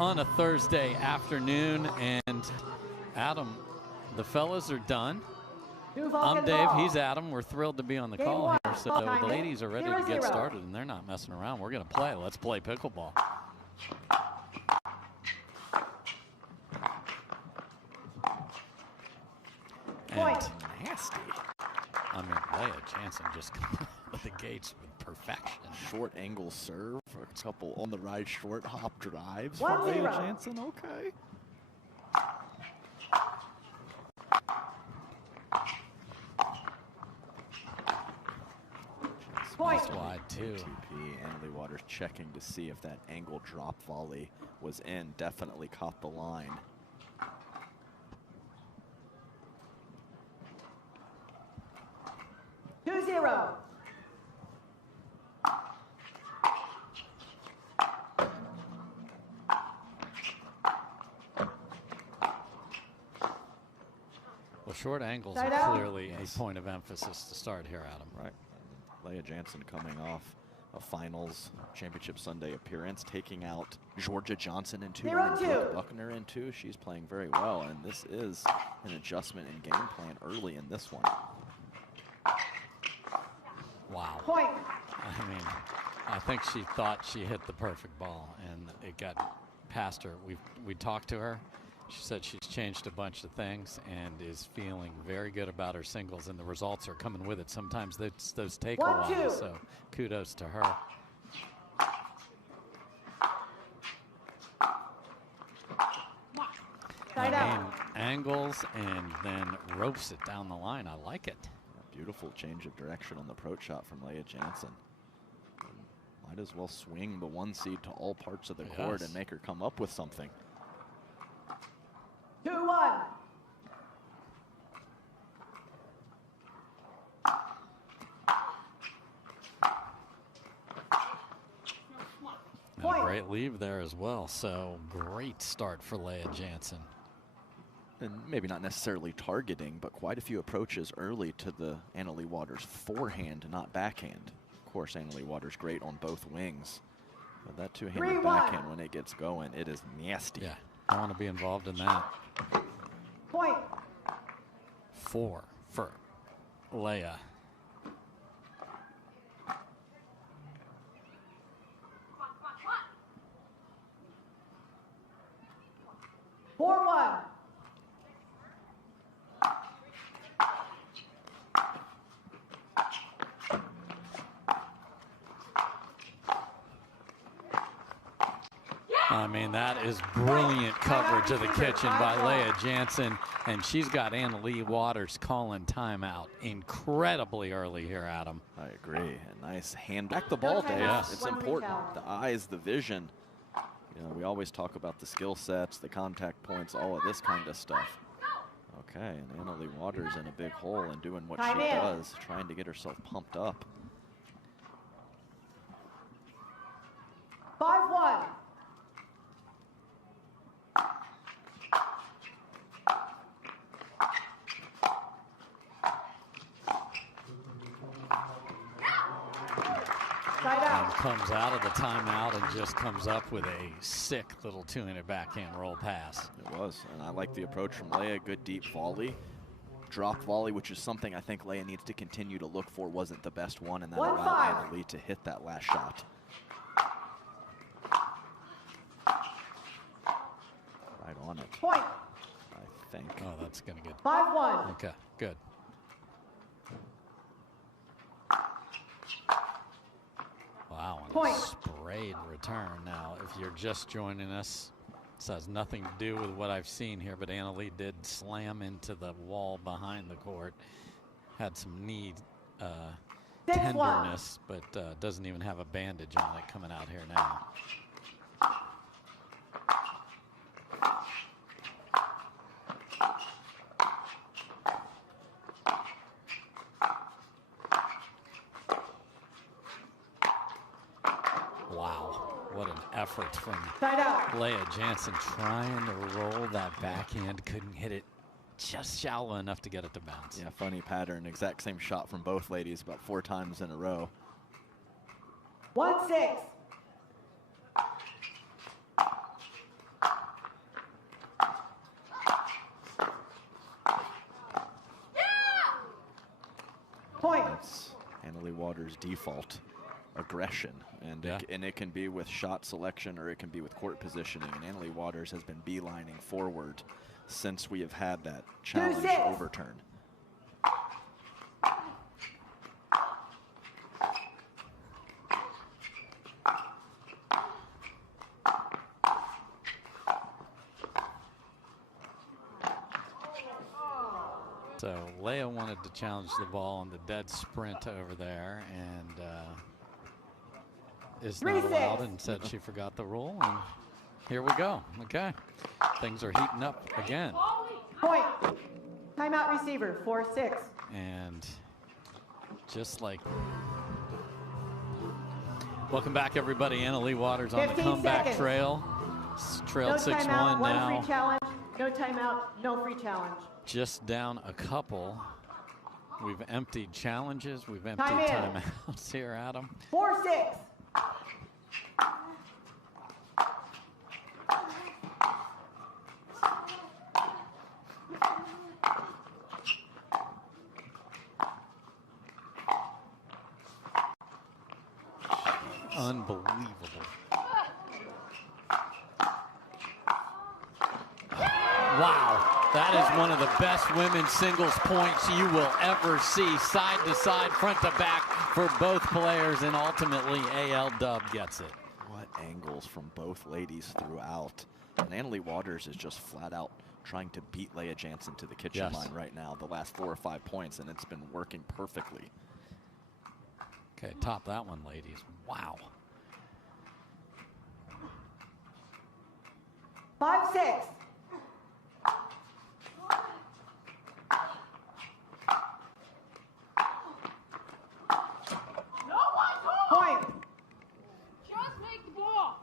On a Thursday afternoon, and Adam, the fellas are done. I'm Dave, he's Adam. We're thrilled to be on the call here. So the ladies are ready to get started, and they're not messing around. We're going to play. Let's play pickleball. And nasty. I mean, Lea Jansen just with the gates with perfection. Short angle serve for a couple on the ride, short hop drives for Lea Jansen. Okay. Point. Wide too. ATP and Leigh Waters checking to see if that angle drop volley was in. Definitely caught the line. Well, short angles are clearly a point of emphasis to start here, Adam. Right. Lea Jansen coming off a finals championship Sunday appearance, taking out Georgia Johnson in 2 and Buckner in 2. She's playing very well, and this is an adjustment in game plan early in this one. Wow. Point. I mean, I think she thought she hit the perfect ball, and it got past her. We talked to her. She said she's changed a bunch of things and is feeling very good about her singles, and the results are coming with it. Sometimes those take a while, so kudos to her. I mean, angles and then ropes it down the line. I like it. Beautiful change of direction on the approach shot from Lea Jansen. Might as well swing the 1 seed to all parts of the court and make her come up with something. 2-1. A great leave there as well. So great start for Lea Jansen. And maybe not necessarily targeting, but quite a few approaches early to the Leigh Waters forehand, not backhand. Of course, Leigh Waters great on both wings. But that two-handed backhand, when it gets going, it is nasty. Yeah, I want to be involved in that. Point. 4 for Lea. I mean, that is brilliant coverage of the kitchen by Lea Jansen, and she's got Leigh Waters calling timeout incredibly early here, Adam. I agree. A nice hand back the ball, Dave. Yes. It's important. The eyes, the vision. You know, we always talk about the skill sets, the contact points, all of this kind of stuff. Okay, and Leigh Waters in a big hole and doing what she does, trying to get herself pumped up. 5-1. And comes out of the timeout and just comes up with a sick little two-handed backhand roll pass. It was, and I like the approach from Lea. Good deep volley. Drop volley, which is something I think Lea needs to continue to look for. Wasn't the best one, and that allowed Leigh to hit that last shot. Right on it. Point. I think. Oh, that's going to get 5-1. Okay, good. Wow, and a sprayed return. Now, if you're just joining us, this has nothing to do with what I've seen here, but Leigh did slam into the wall behind the court. Had some knee tenderness, but doesn't even have a bandage on it coming out here now. Wow, what an effort from Lea Jansen trying to roll that backhand. Couldn't hit it just shallow enough to get it to bounce. Yeah, funny pattern. Exact same shot from both ladies about 4 times in a row. 1-6. Waters' default aggression, and it can be with shot selection or it can be with court positioning. And Annalie Waters has been beelining forward since we have had that challenge overturned. So Lea wanted to challenge the ball on the dead sprint over there, and is not allowed, and said she forgot the rule. And here we go. Okay, things are heating up again. Point. Timeout receiver, 4-6. And just like, welcome back, everybody. Annalie Waters on the comeback seconds. trail. Trailed 6-1 now. One free challenge. No timeout. No free challenge. Just down a couple. We've emptied challenges. We've emptied timeouts here, Adam. 4-6. Unbelievable. Wow. That is one of the best women's singles points you will ever see. Side to side, front to back for both players, and ultimately AL Dub gets it. What angles from both ladies throughout. And Annalie Waters is just flat out trying to beat Lea Jansen to the kitchen line right now, the last 4 or 5 points, and it's been working perfectly. Okay, top that one, ladies. Wow. 5-6. Point. Just make the ball.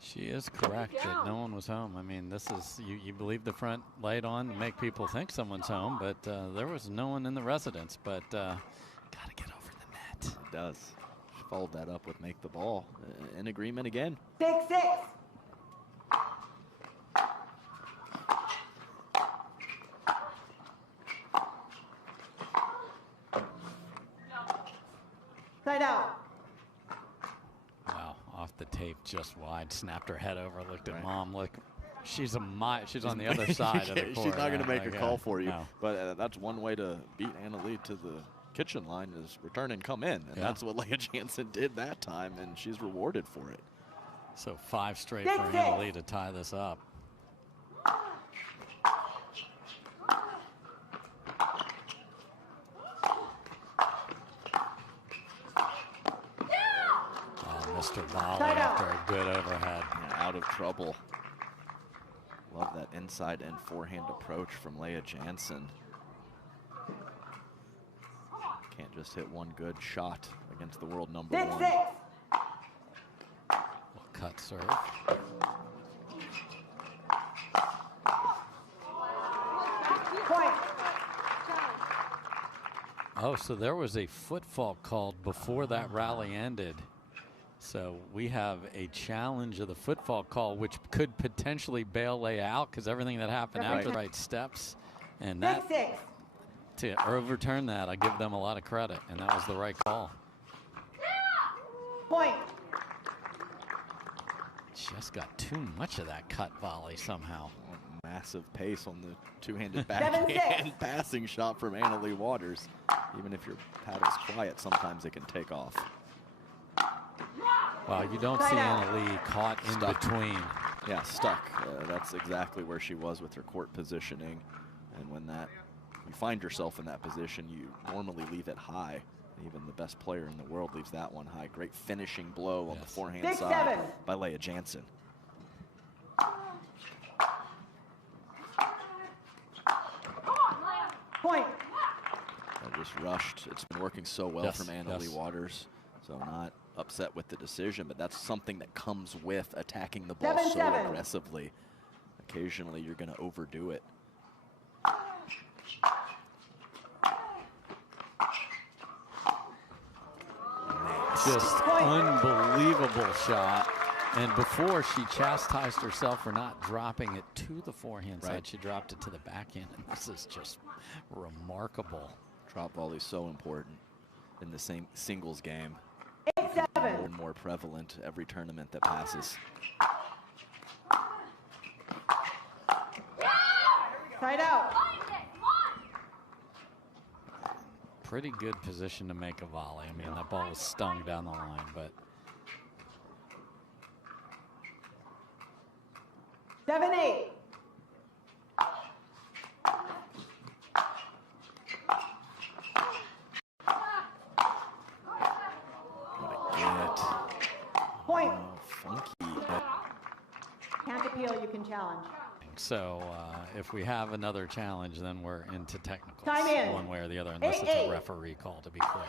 She is correct that no one was home. I mean, this is, you believe the front light on to make people think someone's home, but there was no one in the residence, but got to get over the net. It does. She followed that up with make the ball. In agreement again. 6-6. Side out. Wow, off the tape, just wide. Snapped her head over, looked at mom. Look, she's on the other side of the court. She's not going to make a call for you. No. But that's one way to beat Annalie to the kitchen line is return and come in. And that's what Lea Jansen did that time, and she's rewarded for it. So 5 straight for Annalie to tie this up. Mr. Volley after a good overhead. Yeah, out of trouble. Love that inside and forehand approach from Lea Jansen. Can't just hit one good shot against the world number 1. 6-6. Cut serve. Point. Oh, so there was a foot fault called before that rally ended. So we have a challenge of the foot fault call, which could potentially bail Lea out because everything that happened after right steps. And that, 6-6. to overturn that, I give them a lot of credit, and that was the right call. Point. Just got too much of that cut volley somehow. Massive pace on the two-handed backhand passing shot from Annalie Waters. Even if your paddle's quiet, sometimes it can take off. Well, you don't see Annalie caught in between. Yeah, stuck. That's exactly where she was with her court positioning. And when you find yourself in that position, you normally leave it high. Even the best player in the world leaves that one high. Great finishing blow on the forehand side by Lea Jansen. Point. I just rushed. It's been working so well from Annalie Waters. So not upset with the decision, but that's something that comes with attacking the ball so aggressively. Occasionally you're going to overdo it. Just unbelievable shot. And before, she chastised herself for not dropping it to the forehand side. She dropped it to the backhand, and this is just remarkable. Drop volley is so important. in the same singles game. 8-7. More and more prevalent every tournament that passes. Side out. Pretty good position to make a volley. I mean, that ball was stung down the line, but 7-8. What a get. Point. Oh, funky. Can't appeal, you can challenge. so if we have another challenge, then we're into technicals Time in. one way or the other, unless it's a referee call, to be clear.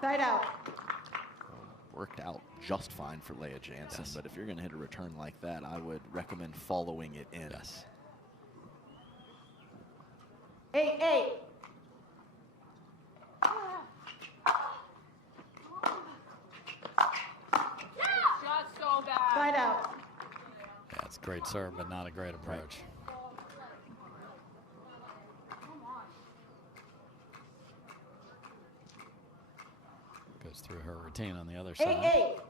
Side out. Worked out just fine for Lea Jansen, Yes. but if you're going to hit a return like that, I would recommend following it in. Yes. 8-8. Shot so bad. Side out. Yeah, it's a great serve, but not a great approach. Goes through her routine on the other side. 8-8.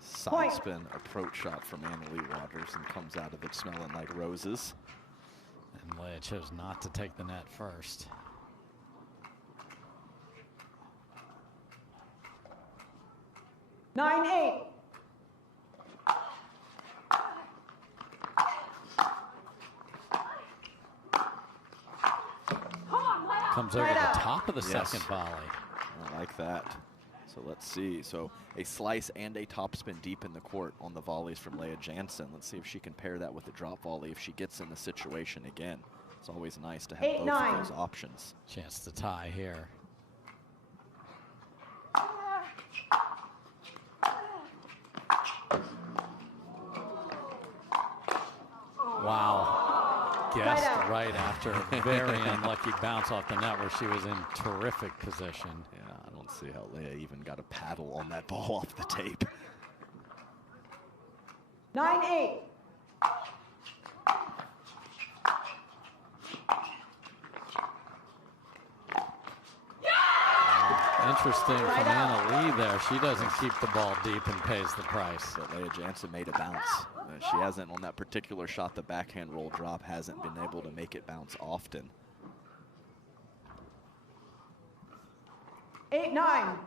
Side Point. spin approach shot from Leigh Waters and comes out of it smelling like roses. And Leia chose not to take the net first. Nine, 8. Comes over Right the out. top of the Yes. second volley. I like that. So let's see. So a slice and a topspin deep in the court on the volleys from Lea Jansen. Let's see if she can pair that with a drop volley if she gets in the situation again. It's always nice to have 8-9. both of those options. Chance to tie here. Wow. Guessed out. right after a very unlucky bounce off the net where she was in terrific position. Yeah, I don't see how Lea even got a paddle on that ball off the tape. 9-8. Interesting from Right out. Anna Leigh there. She doesn't keep the ball deep and pays the price. But Lea Jansen made a bounce. She hasn't, on that particular shot, the backhand roll drop, hasn't been able to make it bounce often. 8-9.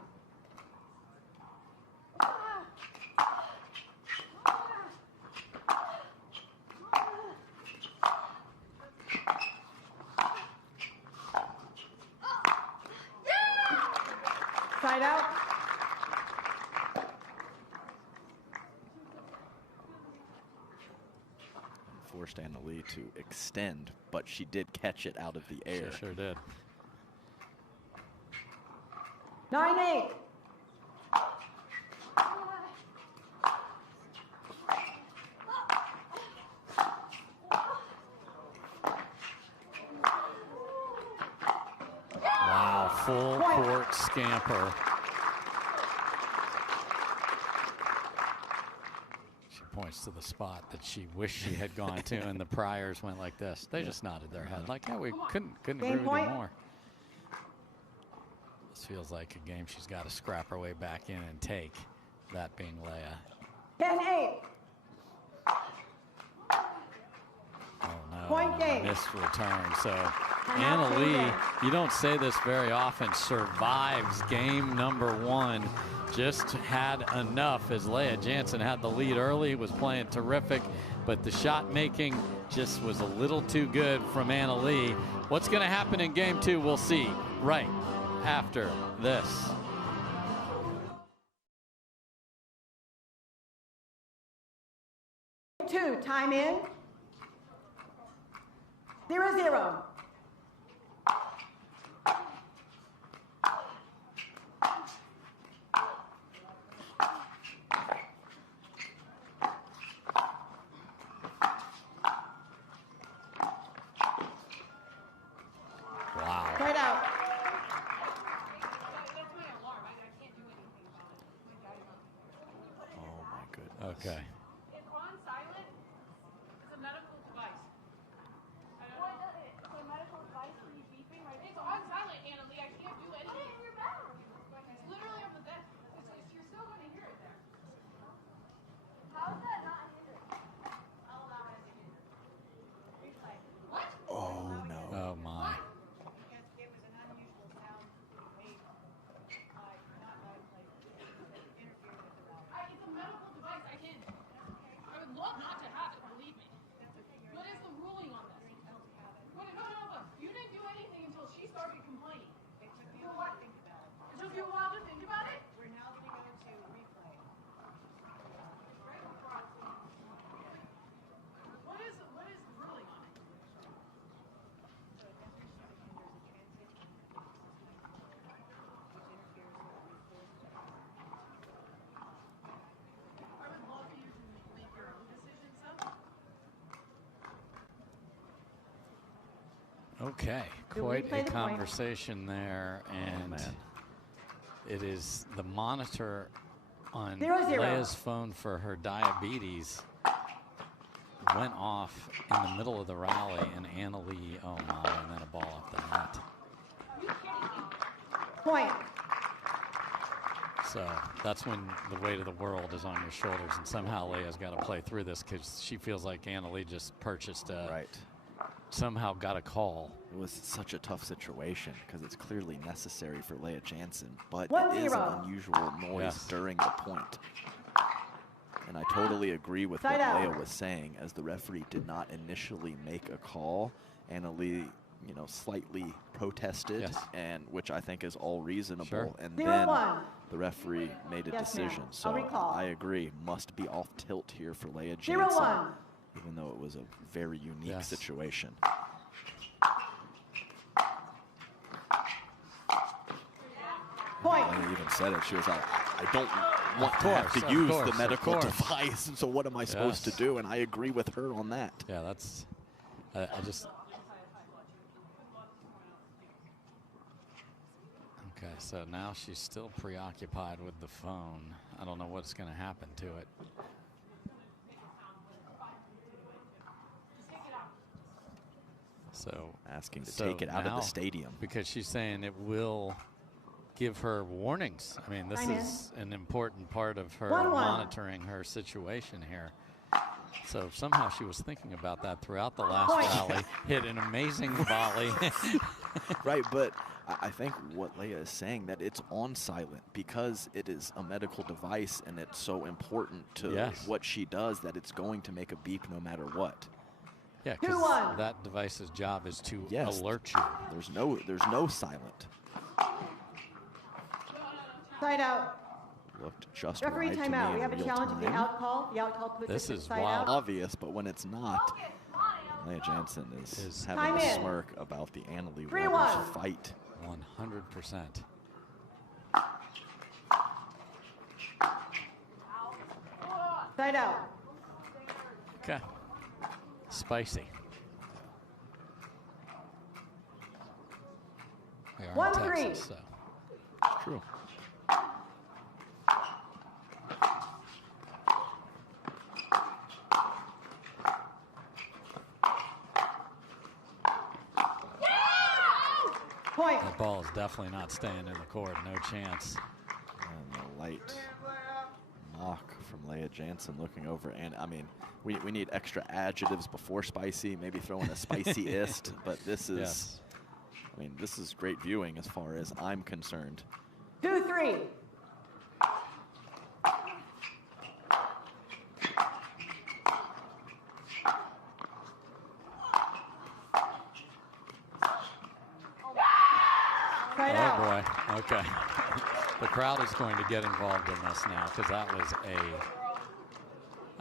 Side out. Forced Anna Leigh to extend, but she did catch it out of the air. She sure did. 9-8. Wow, full Point. court scamper. She points to the spot that she wished she had gone to, and the priors went like this. They just nodded their head like, yeah, we couldn't Game agree with you point. more. This feels like a game she's got to scrap her way back in and take, that being Leia. 10-8. Oh no, Point and a game. missed return. So Timeout, Anna game Leigh, game. you don't say this very often, survives game number one. Just had enough as Lea Jansen had the lead early, was playing terrific, but the shot making just was a little too good from Anna Leigh. What's going to happen in game two, we'll see right after this. Two, time in. 0-0. Wow. Right out. That's my alarm. I can't do anything about it. Oh my Okay. If on silent, it's a medical device. I don't know. It's a medical device for you beeping, right? It's on silent, Anna Lee. I can't do anything. In your bedroom. It's literally on the bed. You're still going to hear it there. How is that not hindering? I'll allow it as a hinder. Replay. What? Oh, no. Oh, my. Yes, it was an unusual sound made by not by players. It interfered with the ball. It's a medical device. I would love not to have it, believe me. What is the ruling on this? No. You didn't do anything until she started complaining. It took me a while to think about it. It took you a while to think about it? We're now going to go to replay. What is the ruling on it? So it demonstrates there's a transit which interferes with the I would love for you to make your own decision, son. Okay, We'll quite replay a the point. conversation there, and man. it is the monitor on 0-0. Lea's phone for her diabetes went off in the middle of the rally, and Anna Lee, oh my, and then a ball off the net. Are you kidding me? Point. So that's when the weight of the world is on your shoulders, and somehow Lea's got to play through this because she feels like Anna Lee just purchased a, Right. somehow got a call. It was such a tough situation because it's clearly necessary for Lea Jansen, but 1-0. it is an unusual noise Yes. during the point. And I totally agree with Side what out. Lea was saying, as the referee did not initially make a call. Anna Lee, slightly protested, Yes. and which I think is all reasonable. Sure. And 0-1. then the referee made a Yes, ma'am. decision. I'll So recall. I agree, must be off tilt here for Lea Jansen, 0-1. even though it was a very unique Yes. situation. Point. Lea even said it. She was like, I don't want to course, have to of use course, the of medical course. device, and so what am I supposed Yes. to do? And I agree with her on that. Yeah, that's, I just, okay, so now she's still preoccupied with the phone. I don't know what's going to happen to it. So Asking to so take it out of now, the stadium. because she's saying it will give her warnings. I mean, this Time in. is an important part of her 1-1. monitoring her situation here. So somehow she was thinking about that throughout the last Point. rally. Hit an amazing volley. Right, but I think what Lea is saying, that it's on silent because it is a medical device and it's so important to Yes. what she does that it's going to make a beep no matter what. Yeah, because 2-1. that device's job is to Yes. alert you. There's no silent. Side out. Looked just Referee right to timeout. me We in have a real challenge of the time. out call. The out call puts This it is side wild. out. Obvious, but when it's not, Lea Jansen is Is having Time a in. smirk about the Anna Lee 3-1. Waters fight. 100%. Side out. Okay. Spicy. We are in 1-3. Texas, so. It's true. Point. That ball is definitely not staying in the court. No chance. And the light knock from Lea Jansen looking over. And, I mean, we need extra adjectives before spicy, maybe throw in a spicy-ist. But this is, Yes. I mean, this is great viewing as far as I'm concerned. 2-3. Side Oh, out. boy. Okay. The crowd is going to get involved in this now because that was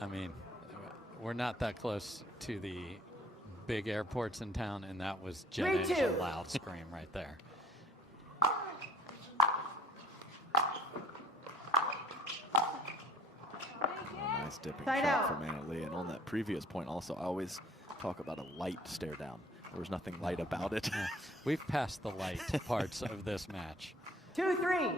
I mean, we're not that close to the big airports in town, and that was Jet 3-2. Engine loud scream right there. A nice dipping Side shot out. from Anna Lee. And on that previous point also, I always talk about a light stare down. There was nothing light about it. Yeah. We've passed the light parts of this match. 2-3.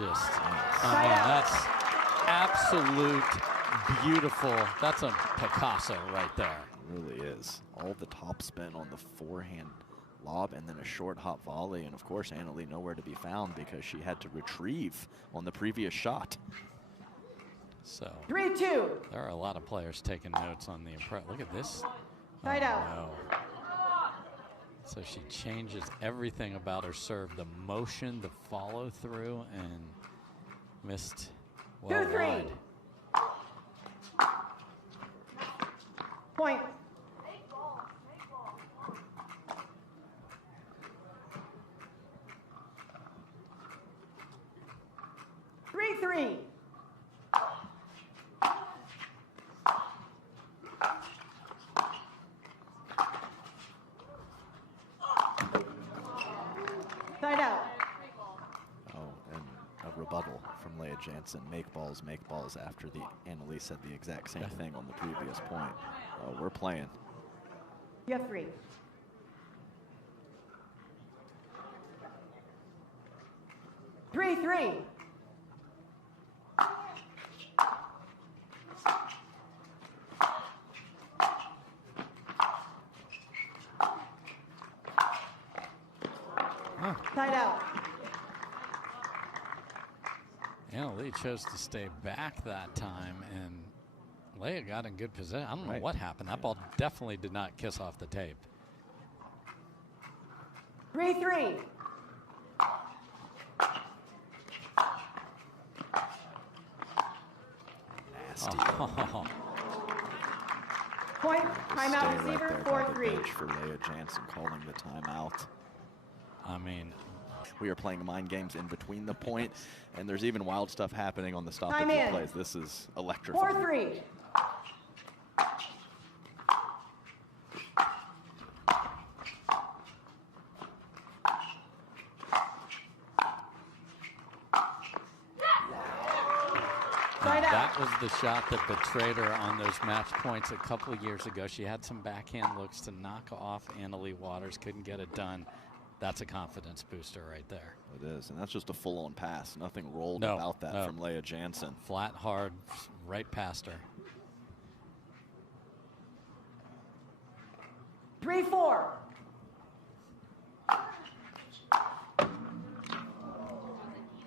Just, I mean, that's absolute beautiful. That's a Picasso right there. It really is. All the top spin on the forehand lob and then a short hop volley. And of course, Leigh nowhere to be found because she had to retrieve on the previous shot. So 3-2. there are a lot of players taking notes on the impress. Look at this. Side out. No. So she changes everything about her serve, the motion, the follow through, and missed well 2-3. wide. Point. Three. Side out. Oh, and a rebuttal from Lea Jansen. Make balls after the Leigh said the exact same thing on the previous point. We're playing. You have 3. 3-3. Side out. Leigh chose to stay back that time, and Lea got in good position. I don't know Right. what happened. That ball definitely did not kiss off the tape. 3-3. Nasty. Oh, Point. Timeout Stay receiver. right there by the 4-3. bench for Lea Jansen calling the timeout. I mean, We are playing mind games in between the point, and there's even wild stuff happening on the stoppage Time in. plays. This is electrifying. 4-3. Side out. that was the shot that betrayed her on those match points a couple of years ago. She had some backhand looks to knock off Leigh Waters, couldn't get it done. That's a confidence booster right there. It is, and that's just a full-on pass. Nothing rolled No, about that no. from Lea Jansen. Flat, hard, right past her. 3-4.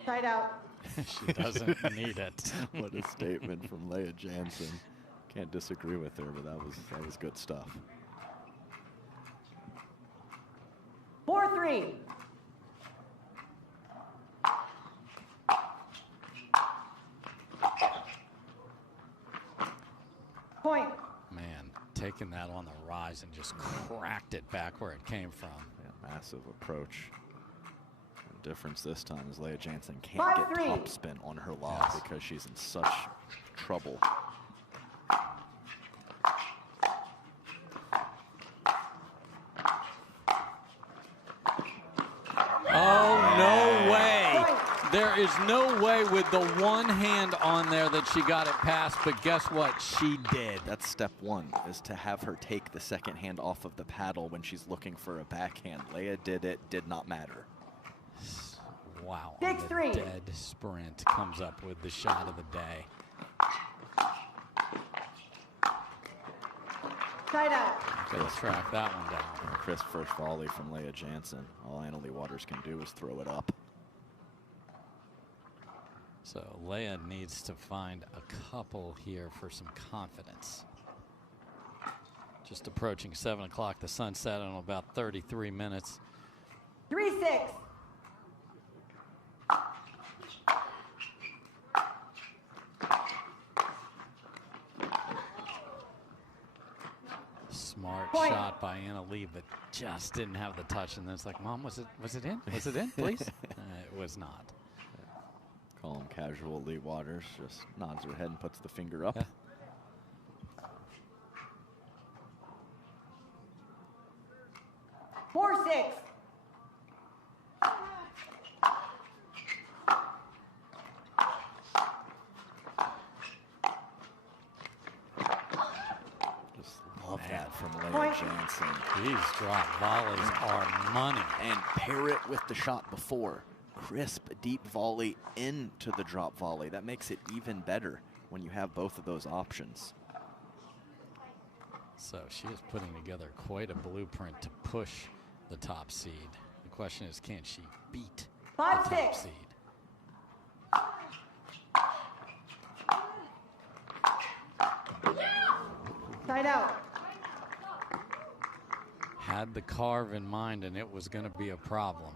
Side out. She doesn't need it. What a statement from Lea Jansen. Can't disagree with her, but that was good stuff. 4-3. Point. Man, taking that on the rise and just cracked it back where it came from. Yeah, massive approach. The difference this time is Lea Jansen can't get 5-3. top spin on her lob Yes. because she's in such trouble. Oh, no way. Point. There is no way with the one hand on there that she got it past, but guess what? She did. That's step one, is to have her take the second hand off of the paddle when she's looking for a backhand. Lea did it, did not matter. Wow. On the 6-3. dead sprint comes up with the shot of the day. Side out. Gotta track that one down. Crisp first volley from Lea Jansen. All Leigh Waters can do is throw it up. So Lea needs to find a couple here for some confidence. Just approaching 7 o'clock. The sun set in about 33 minutes. 3-6. Smart Point. shot by Leigh, but just didn't have the touch. And then it's like, Mom, was it in? Was it in, please? It was not. Calm, casual Leigh Waters just nods her head and puts the finger up. Yeah. 4-6. Just love that from Lea Point. Jansen. These drop volleys are money. And pair it with the shot before. Crisp, deep volley into the drop volley. That makes it even better when you have both of those options. So she is putting together quite a blueprint to push the top seed. The question is, can she beat the top seed? Side out. Had the carve in mind, and it was going to be a problem.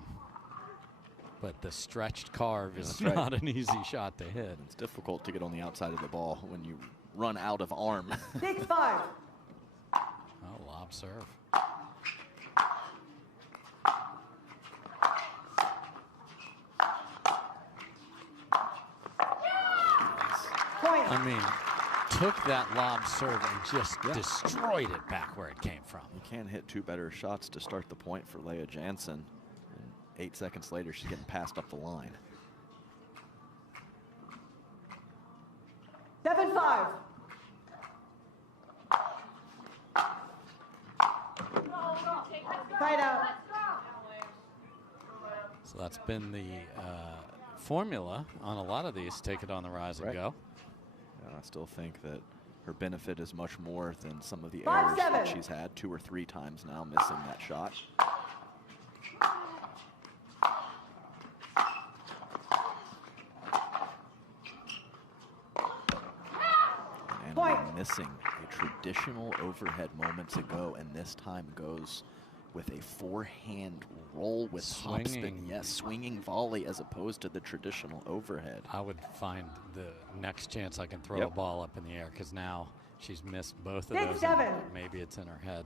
But the stretched carve is not an easy shot to hit. It's difficult to get on the outside of the ball when you run out of arm. 6-5. Oh, lob serve. Point. I mean, took that lob serve and just destroyed it back where it came from. You can't hit two better shots to start the point for Lea Jansen. And 8 seconds later, she's getting passed up the line. 7-5. Side out. So that's been the formula on a lot of these. Take it on the rise and go. And I still think that her benefit is much more than some of the 5-7. errors that she's had 2 or 3 times now missing that shot. And missing a traditional overhead moments ago, and this time goes with a forehand roll with topspin. Yes, swinging volley as opposed to the traditional overhead. I would find the next chance I can throw a ball up in the air, because now she's missed both of those. 6-7. Maybe it's in her head.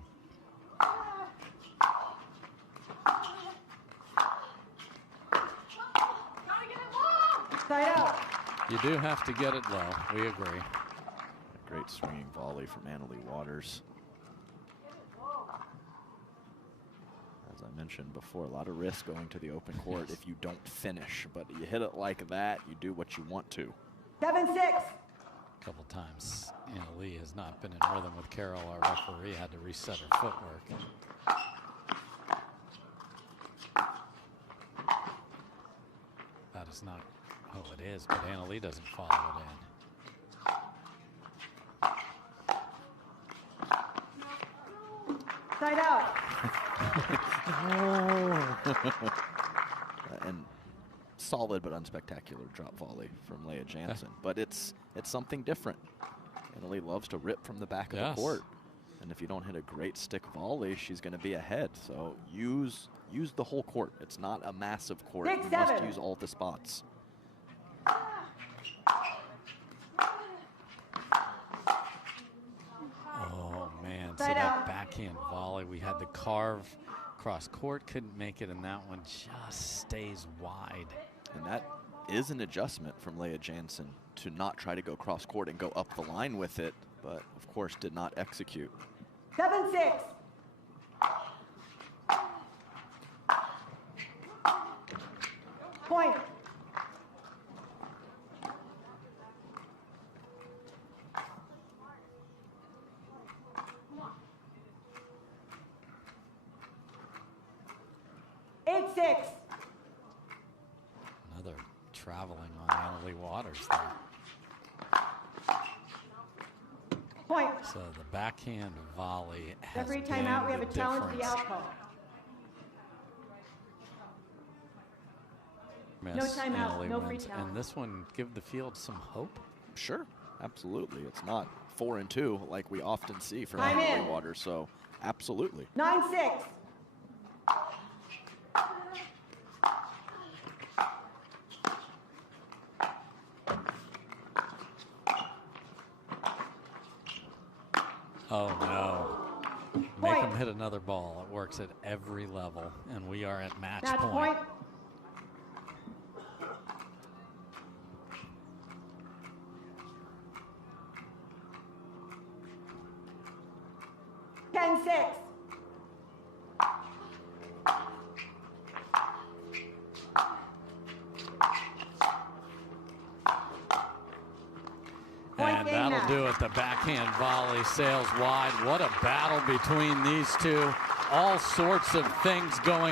Side out. You do have to get it low. We agree. A great swinging volley from Annalie Waters. As I mentioned before, a lot of risk going to the open court if you don't finish. But you hit it like that, you do what you want to. 7-6. A couple times, Leigh has not been in rhythm with Carol. Our referee had to reset her footwork. That is not, oh, it is, but Leigh doesn't follow it in. Side out. And solid but unspectacular drop volley from Lea Jansen. But it's something different. Annalie loves to rip from the back of the court. And if you don't hit a great stick volley, she's going to be ahead. So use the whole court. It's not a massive court. 6-7. You must use all the spots. Oh, man. So that backhand volley, we had the carve cross court, couldn't make it, and that one just stays wide. And that is an adjustment from Lea Jansen to not try to go cross court and go up the line with it, but of course did not execute. 7-6. Point. Another traveling on Annalie Waters there. Point. So the backhand volley has Every been timeout, we have the a challenge to the difference. outcome. Miss, No timeout, Annalie no free wins. challenge. And this one give the field some hope. Sure, absolutely. It's not 4-2 like we often see from Time Annalie in. Waters, so absolutely. 9-6. Oh, no. Make them hit another ball. It works at every level, and we are at match point. 10-6. And that'll do it. The backhand volley sails wide. What a battle between these two. All sorts of things going